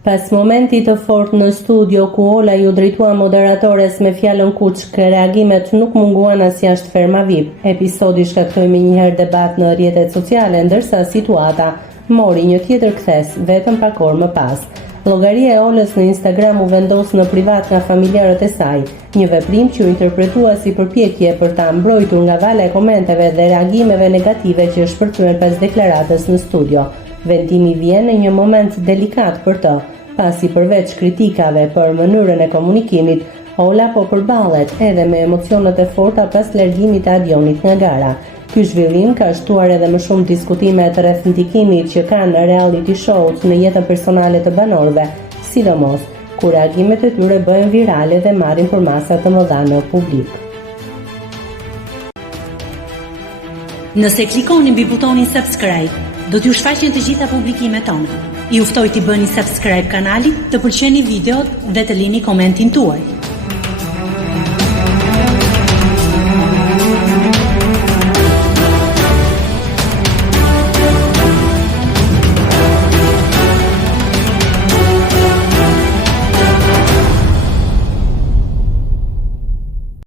Pas momentit të fortë në studio ku Ola ju drejtua moderatores me fjalën kuçk, reagimet nuk munguan as jashtë ferma VIP. Episodi shkaktoi menjëherë debat në rrjetet sociale, ndërsa situata mori një tjetër kthes vetëm pak orë më pas. Llogaria e Olës në Instagram u vendos në privat nga familjarët e saj, një veprim që u interpretua si përpjekje për ta mbrojtur nga vala e komenteve dhe reagimeve negative që shpërthyen pas deklaratës në studio. Vendimi vjen në një moment delikat për të, pasi përveç kritikave për mënyrën e komunikimit, Ola po përballet edhe me emocionet e forta pas largimit të Adionit nga gara. Ky zhvillim ka shtuar edhe më shumë diskutime rreth ndikimit që kanë reality show-t në jetën personale të banorëve, sidomos kur reagimet e tyre bëhen virale dhe marrin përmasa të mëdha në publik. Nëse klikoni mbi butonin subscribe, do t'ju shfaqen të gjitha publikimet tona. Ju ftoj t'i bëni subscribe kanalit, të pëlqeni videot dhe të lini komentin tuaj.